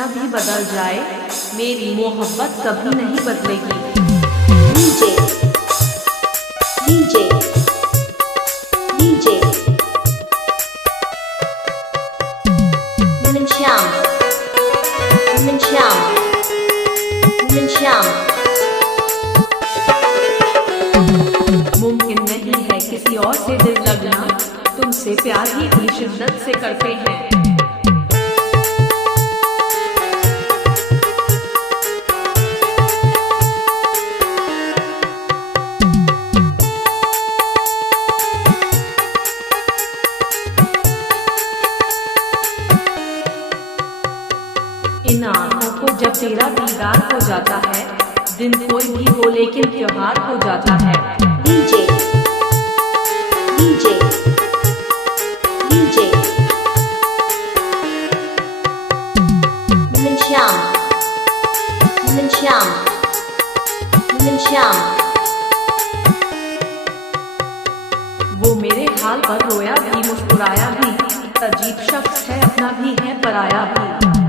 महीना भी बदल जाए, मेरी मोहब्बत कभी नहीं बदलेगी। DJ DJ DJ Shyam Shyam Shyam. मुमकिन नहीं है किसी और से दिल लगना, तुमसे प्यार ही इतनी शिद्दत से करते हैं। इन आँखों को जब तेरा दीदार हो जाता है, दिन कोई भी हो लेकिन त्योहार हो जाता है। DJ DJ DJ Shyam Shyam Shyam. वो मेरे हाल पर रोया भी मुस्कुराया भी, अजीब शख्स है अपना भी है पराया भी।